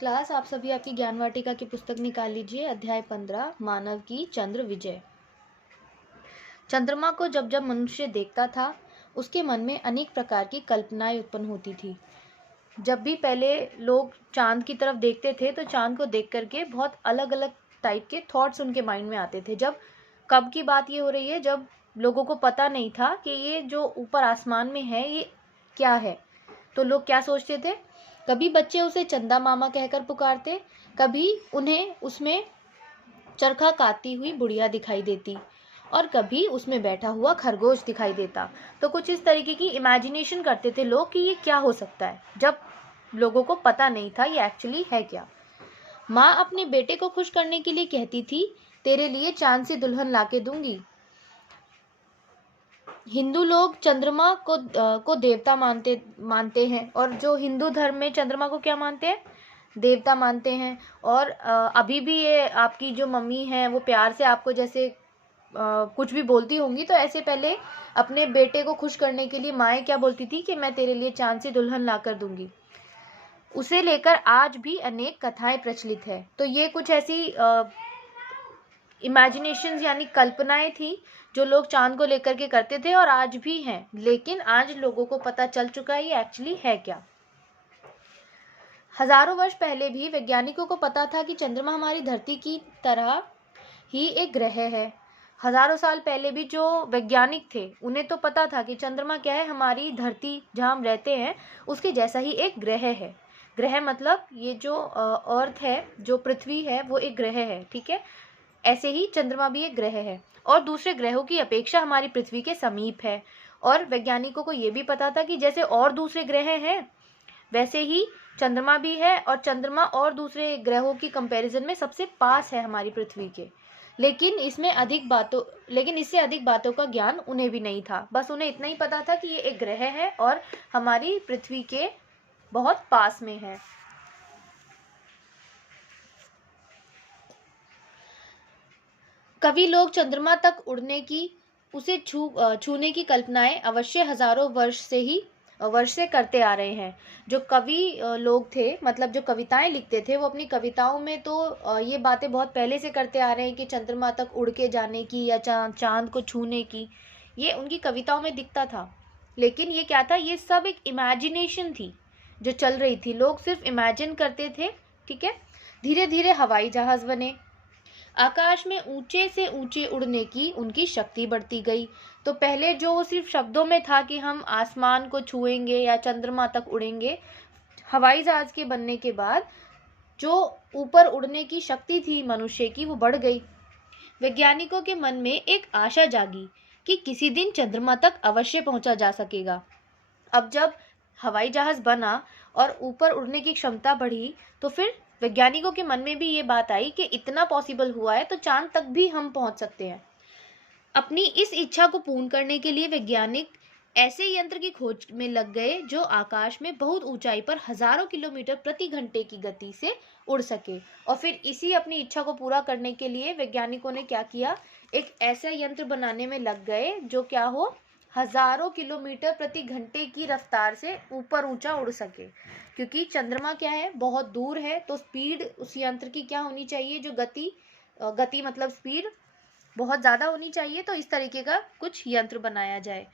Class, आप सभी आपकी ज्ञान वाटिका की पुस्तक निकाल लीजिए। अध्याय 15, मानव की चंद्र विजय। चंद्रमा को जब जब मनुष्य देखता था, उसके मन में अनेक प्रकार की कल्पनाएं उत्पन्न होती थी। जब भी पहले लोग चांद की तरफ देखते थे तो चांद को देख करके बहुत अलग अलग टाइप के थॉट्स उनके माइंड में आते थे। जब कब की बात ये हो रही है, जब लोगों को पता नहीं था कि ये जो ऊपर आसमान में है ये क्या है, तो लोग क्या सोचते थे। कभी बच्चे उसे चंदा मामा कहकर पुकारते, कभी उन्हें उसमें चरखा काटती हुई बुढ़िया दिखाई देती और कभी उसमें बैठा हुआ खरगोश दिखाई देता। तो कुछ इस तरीके की इमेजिनेशन करते थे लोग कि ये क्या हो सकता है, जब लोगों को पता नहीं था ये एक्चुअली है क्या। माँ अपने बेटे को खुश करने के लिए कहती थी, तेरे लिए चांद से दुल्हन लाके दूंगी। हिंदू लोग चंद्रमा को देवता मानते हैं, और जो हिंदू धर्म में चंद्रमा को क्या मानते हैं, देवता मानते हैं। और अभी भी ये आपकी जो मम्मी है वो प्यार से आपको जैसे कुछ भी बोलती होंगी, तो ऐसे पहले अपने बेटे को खुश करने के लिए माएँ क्या बोलती थी कि मैं तेरे लिए चांद से दुल्हन ला कर दूंगी। उसे लेकर आज भी अनेक कथाएं प्रचलित है। तो ये कुछ ऐसी इमेजिनेशंस यानी कल्पनाएं थी जो लोग चांद को लेकर के करते थे और आज भी हैं, लेकिन आज लोगों को पता चल चुका है ये एक्चुअली है क्या। हजारों वर्ष पहले भी वैज्ञानिकों को पता था कि चंद्रमा हमारी धरती की तरह ही एक ग्रह है। हजारों साल पहले भी जो वैज्ञानिक थे उन्हें तो पता था कि चंद्रमा क्या है, हमारी धरती जहाँ हम रहते हैं उसके जैसा ही एक ग्रह है। ग्रह मतलब ये जो अर्थ है, जो पृथ्वी है, वो एक ग्रह है, ठीक है। ऐसे ही चंद्रमा भी एक ग्रह है और दूसरे ग्रहों की अपेक्षा हमारी पृथ्वी के समीप है। और वैज्ञानिकों को ये भी पता था कि जैसे और दूसरे ग्रह हैं वैसे ही चंद्रमा भी है, और चंद्रमा और दूसरे ग्रहों की कंपैरिजन में सबसे पास है हमारी पृथ्वी के। लेकिन इससे अधिक बातों का ज्ञान उन्हें भी नहीं था। बस उन्हें इतना ही पता था कि ये एक ग्रह है और हमारी पृथ्वी के बहुत पास में है। कवि लोग चंद्रमा तक उड़ने की, उसे छूने की कल्पनाएं अवश्य हजारों वर्ष से करते आ रहे हैं। जो कवि लोग थे, मतलब जो कविताएं लिखते थे, वो अपनी कविताओं में तो ये बातें बहुत पहले से करते आ रहे हैं कि चंद्रमा तक उड़ के जाने की या चांद को छूने की, ये उनकी कविताओं में दिखता था। लेकिन ये क्या था, ये सब एक इमेजिनेशन थी जो चल रही थी, लोग सिर्फ इमेजिन करते थे, ठीक है। धीरे धीरे हवाई जहाज बने, आकाश में ऊंचे से ऊंचे उड़ने की उनकी शक्ति बढ़ती गई। तो पहले जो सिर्फ शब्दों में था कि हम आसमान को छुएंगे या चंद्रमा तक उड़ेंगे, हवाई जहाज के बनने के बाद जो ऊपर उड़ने की शक्ति थी मनुष्य की, वो बढ़ गई। वैज्ञानिकों के मन में एक आशा जागी कि किसी दिन चंद्रमा तक अवश्य पहुंचा जा सकेगा। अब जब हवाई जहाज बना और ऊपर उड़ने की क्षमता बढ़ी, तो फिर वैज्ञानिकों के मन में भी ये बात आई कि इतना पॉसिबल हुआ है तो चांद तक भी हम पहुंच सकते हैं। अपनी इस इच्छा को पूर्ण करने के लिए वैज्ञानिक ऐसे यंत्र की खोज में लग गए जो आकाश में बहुत ऊंचाई पर हजारों किलोमीटर प्रति घंटे की गति से उड़ सके। और फिर इसी अपनी इच्छा को पूरा करने के लिए वैज्ञानिकों ने क्या किया, एक ऐसा यंत्र बनाने में लग गए जो क्या हो, हजारों किलोमीटर प्रति घंटे की रफ्तार से ऊपर ऊंचा उड़ सके। क्योंकि चंद्रमा क्या है, बहुत दूर है, तो स्पीड उस यंत्र की क्या होनी चाहिए, जो गति मतलब स्पीड बहुत ज़्यादा होनी चाहिए। तो इस तरीके का कुछ यंत्र बनाया जाए।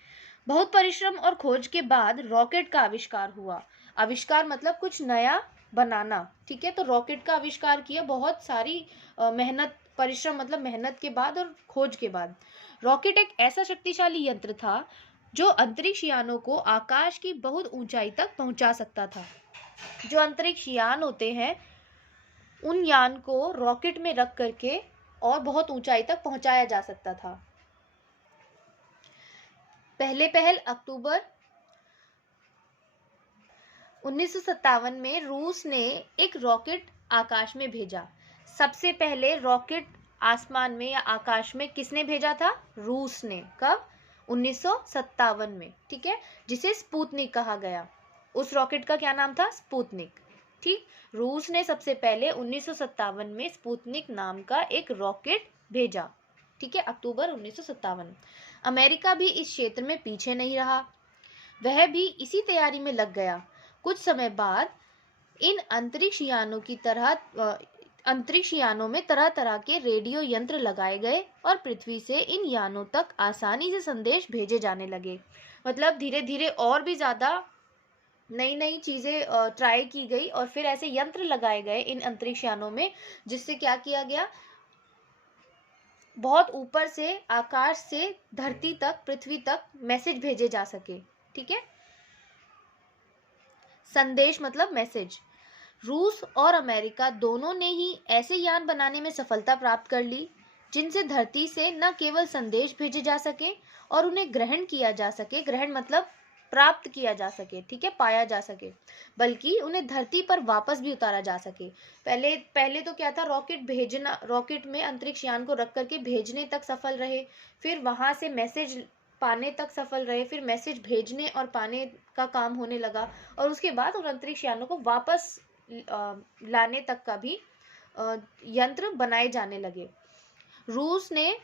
बहुत परिश्रम और खोज के बाद रॉकेट का आविष्कार हुआ। आविष्कार मतलब कुछ नया बनाना, ठीक है। तो रॉकेट का आविष्कार किया बहुत सारी मेहनत, परिश्रम मतलब मेहनत के बाद और खोज के बाद। रॉकेट एक ऐसा शक्तिशाली यंत्र था जो अंतरिक्ष यानों को आकाश की बहुत ऊंचाई तक पहुंचा सकता था। जो अंतरिक्ष यान होते हैं उन यान को रॉकेट में रख करके और बहुत ऊंचाई तक पहुंचाया जा सकता था। पहल अक्टूबर 1957 में रूस ने एक रॉकेट आकाश में भेजा। सबसे पहले रॉकेट आसमान में या आकाश में किसने भेजा था, रूस ने। कब, 1957 में, ठीक है, जिसे स्पुतनिक कहा गया। उस रॉकेट का क्या नाम था, स्पुतनिक, ठीक। रूस ने सबसे पहले 1957 में स्पुतनिक नाम का एक रॉकेट भेजा, ठीक है, अक्टूबर 1957। अमेरिका भी इस क्षेत्र में पीछे नहीं रहा, वह भी इसी तैयारी में लग गया। कुछ समय बाद इन अंतरिक्ष यानों में तरह तरह के रेडियो यंत्र लगाए गए और पृथ्वी से इन यानों तक आसानी से संदेश भेजे जाने लगे। मतलब धीरे धीरे और भी ज्यादा नई नई चीजें ट्राई की गई और फिर ऐसे यंत्र लगाए गए इन अंतरिक्ष यानों में, जिससे क्या किया गया, बहुत ऊपर से, आकाश से धरती तक, पृथ्वी तक मैसेज भेजे जा सके। ठीक है, संदेश मतलब मैसेज। रूस और अमेरिका दोनों ने ही ऐसे यान बनाने में सफलता प्राप्त कर ली जिनसे धरती से न केवल संदेश भेजे जा सके और उन्हें ग्रहण किया जा सके, ग्रहण मतलब प्राप्त किया जा सके, ठीक है, पाया जा सके, बल्कि उन्हें धरती पर वापस भी उतारा जा सके। पहले पहले तो क्या था, रॉकेट भेजना, रॉकेट में अंतरिक्ष यान को रख करके भेजने तक सफल रहे, फिर वहां से मैसेज पाने तक सफल रहे, फिर मैसेज भेजने और पाने का काम होने लगा, और उसके बाद उन अंतरिक्ष यानों को वापस लाने तक का भी यंत्र बनाए जाने लगे। रूस ने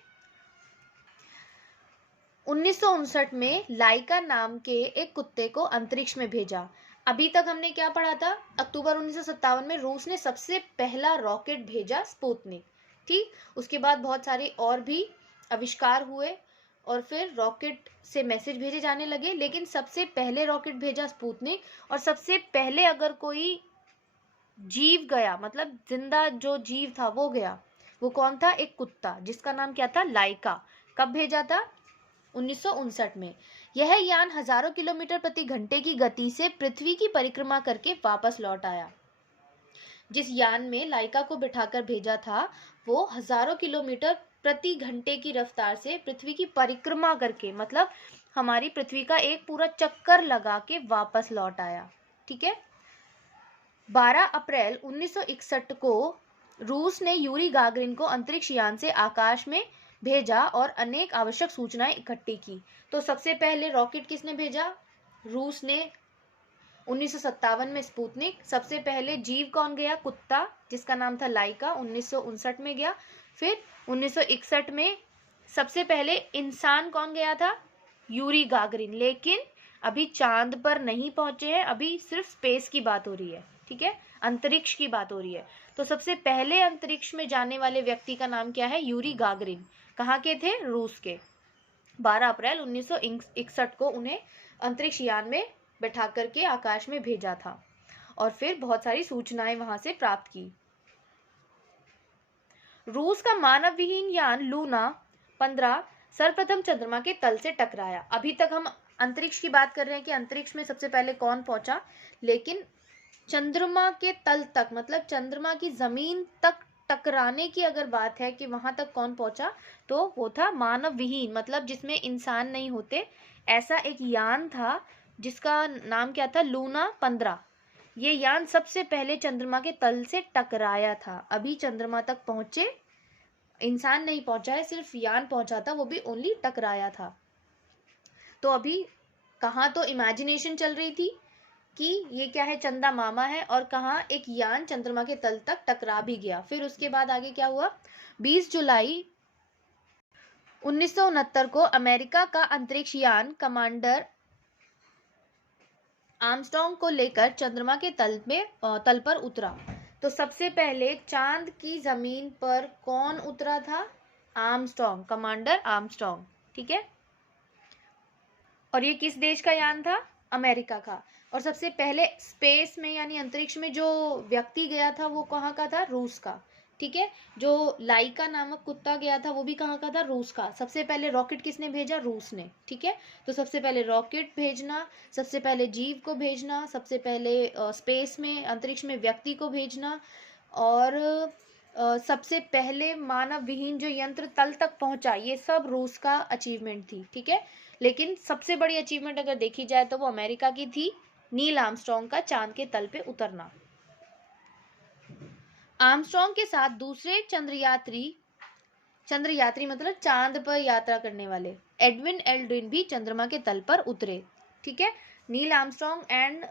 1959 में लाइका नाम के एक कुत्ते को अंतरिक्ष में भेजा। अभी तक हमने क्या पढ़ा था, अक्टूबर 1957 में रूस ने सबसे पहला रॉकेट भेजा, स्पुतनिक। ठीक, उसके बाद बहुत सारे और भी आविष्कार हुए और फिर रॉकेट से मैसेज भेजे जाने लगे, लेकिन सबसे पहले रॉकेट भेजा स्पुतनिक। और सबसे पहले अगर कोई जीव गया, मतलब जिंदा जो जीव था वो गया, वो कौन था, एक कुत्ता जिसका नाम क्या था, लाइका। कब भेजा था, 1959 में। यह यान हजारों किलोमीटर प्रति घंटे की गति से पृथ्वी की परिक्रमा करके वापस लौट आया। जिस यान में लाइका को बिठाकर भेजा था वो हजारों किलोमीटर प्रति घंटे की रफ्तार से पृथ्वी की परिक्रमा करके, मतलब हमारी पृथ्वी का एक पूरा चक्कर लगा के वापस लौट आया। ठीक है, 12 अप्रैल 1961 को रूस ने यूरी गागरिन को अंतरिक्ष यान से आकाश में भेजा और अनेक आवश्यक सूचनाएं इकट्ठी की। तो सबसे पहले रॉकेट किसने भेजा, रूस ने। 1957 में स्पुतनिक। सबसे पहले जीव कौन गया, कुत्ता जिसका नाम था लाइका, 1959 में गया। फिर 1961 में सबसे पहले इंसान कौन गया था, यूरी गागरिन। लेकिन अभी चांद पर नहीं पहुंचे हैं, अभी सिर्फ स्पेस की बात हो रही है। ठीक है, अंतरिक्ष की बात हो रही है। तो सबसे पहले अंतरिक्ष में जाने वाले व्यक्ति का नाम क्या है, यूरी गागरिन। कहाँ के थे, रूस के। 12 अप्रैल 1961 को उन्हें अंतरिक्ष यान में बैठा करके आकाश में भेजा था और फिर बहुत सारी सूचनाएं वहां से प्राप्त की। रूस का मानव विहीन यान लूना 15 सर्वप्रथम चंद्रमा के तल से टकराया। अभी तक हम अंतरिक्ष की बात कर रहे हैं कि अंतरिक्ष में सबसे पहले कौन पहुंचा, लेकिन चंद्रमा के तल तक, मतलब चंद्रमा की जमीन तक टकराने की अगर बात है कि वहां तक कौन पहुंचा, तो वो था मानव विहीन, मतलब जिसमें इंसान नहीं होते, ऐसा एक यान था जिसका नाम क्या था, लूना 15। ये यान सबसे पहले चंद्रमा के तल से टकराया था। अभी चंद्रमा तक पहुंचे, इंसान नहीं पहुंचा है, सिर्फ यान पहुंचा था, वो भी ओनली टकराया था। तो अभी कहाँ तो इमेजिनेशन चल रही थी कि ये क्या है, चंदा मामा है, और कहाँ एक यान चंद्रमा के तल तक टकरा भी गया। फिर उसके बाद आगे क्या हुआ, 20 जुलाई 1969 को अमेरिका का अंतरिक्ष यान कमांडर आर्मस्ट्रांग को लेकर चंद्रमा के तल पर उतरा। तो सबसे पहले चांद की जमीन पर कौन उतरा था, आर्मस्ट्रांग, कमांडर आर्मस्ट्रांग। ठीक है, और ये किस देश का यान था, अमेरिका का। और सबसे पहले स्पेस में यानी अंतरिक्ष में जो व्यक्ति गया था वो कहाँ का था, रूस का। ठीक है, जो लाइका नामक कुत्ता गया था वो भी कहाँ का था, रूस का। सबसे पहले रॉकेट किसने भेजा, रूस ने। ठीक है, तो सबसे पहले रॉकेट भेजना, सबसे पहले जीव को भेजना, सबसे पहले स्पेस में, अंतरिक्ष में व्यक्ति को भेजना, और सबसे पहले मानव विहीन जो यंत्र तल तक पहुंचा, ये सब रूस का अचीवमेंट थी। ठीक है, लेकिन सबसे बड़ी अचीवमेंट अगर देखी जाए तो वो अमेरिका की थी, नील आर्मस्ट्रांग का चांद के तल पे उतरना। आर्मस्ट्रांग के साथ दूसरे चंद्रयात्री मतलब चांद पर यात्रा करने वाले एडविन एल्ड्रिन भी चंद्रमा के तल पर उतरे। ठीक है, Neil Armstrong and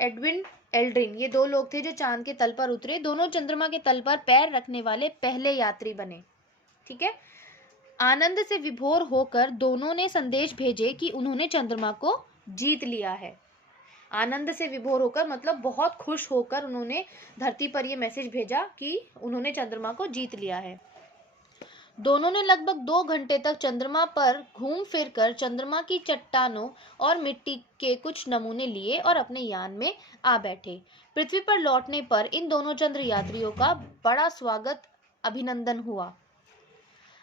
Edwin Aldrin, ये दो लोग थे जो चांद के तल पर उतरे। दोनों चंद्रमा के तल पर पैर रखने वाले पहले यात्री बने। ठीक है, आनंद से विभोर होकर दोनों ने संदेश भेजे कि उन्होंने चंद्रमा को जीत लिया है। आनंद से विभोर होकर मतलब बहुत खुश होकर उन्होंने धरती पर ये मैसेज भेजा कि उन्होंने चंद्रमा को जीत लिया है। दोनों ने लगभग 2 घंटे तक चंद्रमा पर घूम फिर कर चंद्रमा की चट्टानों और मिट्टी के कुछ नमूने लिए और अपने यान में आ बैठे। पृथ्वी पर लौटने पर इन दोनों चंद्र यात्रियों का बड़ा स्वागत अभिनंदन हुआ।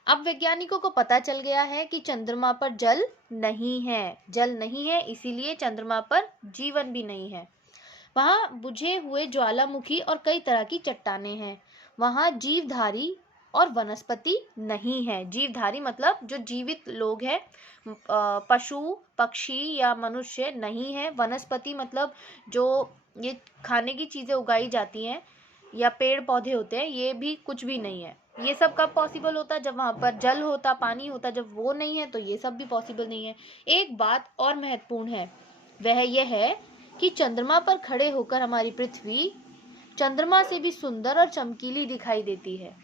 अब वैज्ञानिकों को पता चल गया है कि चंद्रमा पर जल नहीं है, इसीलिए चंद्रमा पर जीवन भी नहीं है। वहां बुझे हुए ज्वालामुखी और कई तरह की चट्टानें हैं। वहां जीवधारी और वनस्पति नहीं है। जीवधारी मतलब जो जीवित लोग हैं, पशु पक्षी या मनुष्य नहीं है। वनस्पति मतलब जो ये खाने की चीजें उगाई जाती हैं या पेड़ पौधे होते हैं, ये भी कुछ भी नहीं है। ये सब कब पॉसिबल होता? जब वहां पर जल होता, पानी होता। जब वो नहीं है तो ये सब भी पॉसिबल नहीं है। एक बात और महत्वपूर्ण है, वह यह है कि चंद्रमा पर खड़े होकर हमारी पृथ्वी चंद्रमा से भी सुंदर और चमकीली दिखाई देती है।